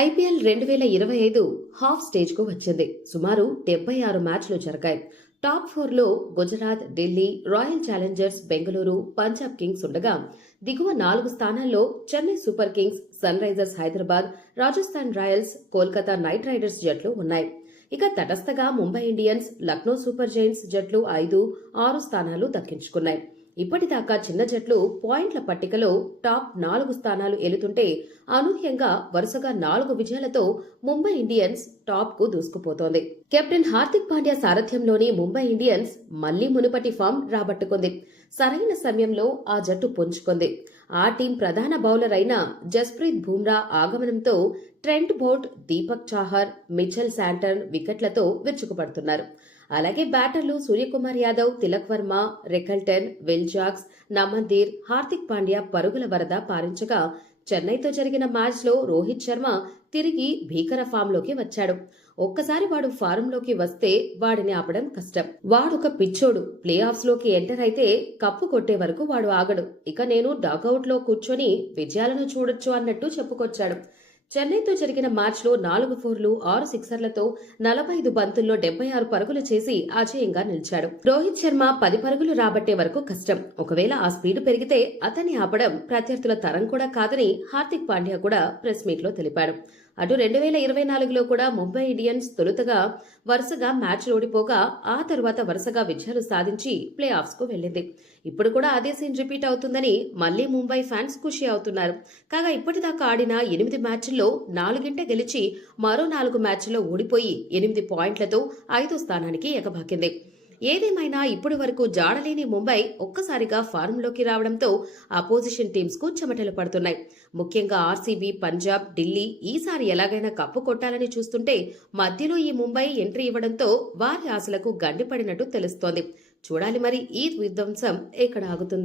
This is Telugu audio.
ఐపీఎల్ 2025 హాఫ్ స్టేజ్కు వచ్చింది. సుమారు 76 మ్యాచ్లు జరిగాయి. టాప్ 4లో Gujarat, Delhi, royal challengers Bengaluru, Punjab kings ఉండగా దిగువ 4 స్థానాల్లో Chennai super kings, sun risers Hyderabad, Rajasthan royals, Kolkata knight riders జట్లు ఉన్నాయి. ఇక తటస్థగా Mumbai Indians, Lucknow super giants జట్లు 5, 6 స్థానాలు దక్కించుకున్నాయి. ఇప్పటిదాకా చిన్న జట్లు పాయింట్ల పట్టికలో టాప్ 4 స్థానాలు ఏలుతుంటే అనూహ్యంగా వరుసగా 4 విజయాలతో ముంబై ఇండియన్స్ టాప్ కు దూసుకుపోతోంది. కెప్టెన్ హార్దిక్ పాండ్యా సారథ్యంలోని ముంబై ఇండియన్స్ మళ్లీ మునుపటి ఫామ్ రాబట్టుకుంది. సరైన సమయంలో ఆ జట్టు పుంజుకుంది. ఆ టీం ప్రధాన బౌలర్ అయిన జస్ప్రీత్ బుమ్రా ఆగమనంతో Trent Boult, Deepak Chahar, Mitchell Santner వికెట్లతో విరుచుకుపడుతున్నారు. అలాగే బ్యాటర్లు సూర్యకుమార్ యాదవ్, తిలక్ వర్మ, రెకల్టన్, విల్జాక్స్, నమదీర్, హార్దిక్ పాండ్యా పరుగుల వరద పారించగా చెన్నైతో జరిగిన మ్యాచ్లో రోహిత్ శర్మ తిరిగి భీకర ఫామ్లోకి వచ్చాడు. ఒక్కసారి వాడు ఫారంలోకి వస్తే వాడిని ఆపడం కష్టం. వాడొక పిచ్చోడు. ప్లే ఆఫ్స్ లోకి ఎంటర్ అయితే కప్పు కొట్టే వరకు వాడు ఆగడు. ఇక నేను డాగౌట్ లో కూర్చొని విజయాలను చూడొచ్చు అన్నట్టు చెప్పుకొచ్చాడు. చెన్నైతో జరిగిన మ్యాచ్లో 4 ఫోర్లు, 6 సిక్సర్లతో 45 బంతుల్లో 76 పరుగులు చేసి అజేయంగా నిలిచాడు. రోహిత్ శర్మ 10 పరుగులు రాబట్టే వరకు కష్టం. ఒకవేళ ఆ స్పీడ్ పెరిగితే అతన్ని ఆపడం ప్రత్యర్థుల తరం కూడా కాదని హార్దిక్ పాండ్యా కూడా ప్రెస్ మీట్ లో తెలిపాడు. అటు 2024లో కూడా ముంబై ఇండియన్స్ తొలుతగా వరుసగా మ్యాచ్లు ఓడిపోగా ఆ తర్వాత వరుసగా విజయాలు సాధించి ప్లే ఆఫ్స్ కు వెళ్లింది. ఇప్పుడు కూడా అదే సీన్ రిపీట్ అవుతుందని మళ్లీ ముంబై ఫ్యాన్స్ ఖుషి అవుతున్నారు. కాగా ఇప్పటిదాకా ఆడిన 8 మ్యాచ్ల్లో 4 గెలిచి మరో 4 మ్యాచ్ల్లో ఓడిపోయి 8 పాయింట్లతో 5వ స్థానానికి ఎగబాకింది. ఏదేమైనా ఇప్పటి వరకు జాడలేని ముంబై ఒక్కసారిగా ఫారంలోకి రావడంతో అపోజిషన్ టీమ్స్ కు చెమటలు పడుతున్నాయి. ముఖ్యంగా ఆర్సీబీ, పంజాబ్, ఢిల్లీ ఈసారి ఎలాగైనా కప్పు కొట్టాలని చూస్తుంటే మధ్యలో ఈ ముంబై ఎంట్రీ ఇవ్వడంతో వారి ఆశలకు గండిపడినట్టు తెలుస్తోంది. చూడాలి మరి ఈ విధ్వంసం ఎక్కడ ఆగుతుందో.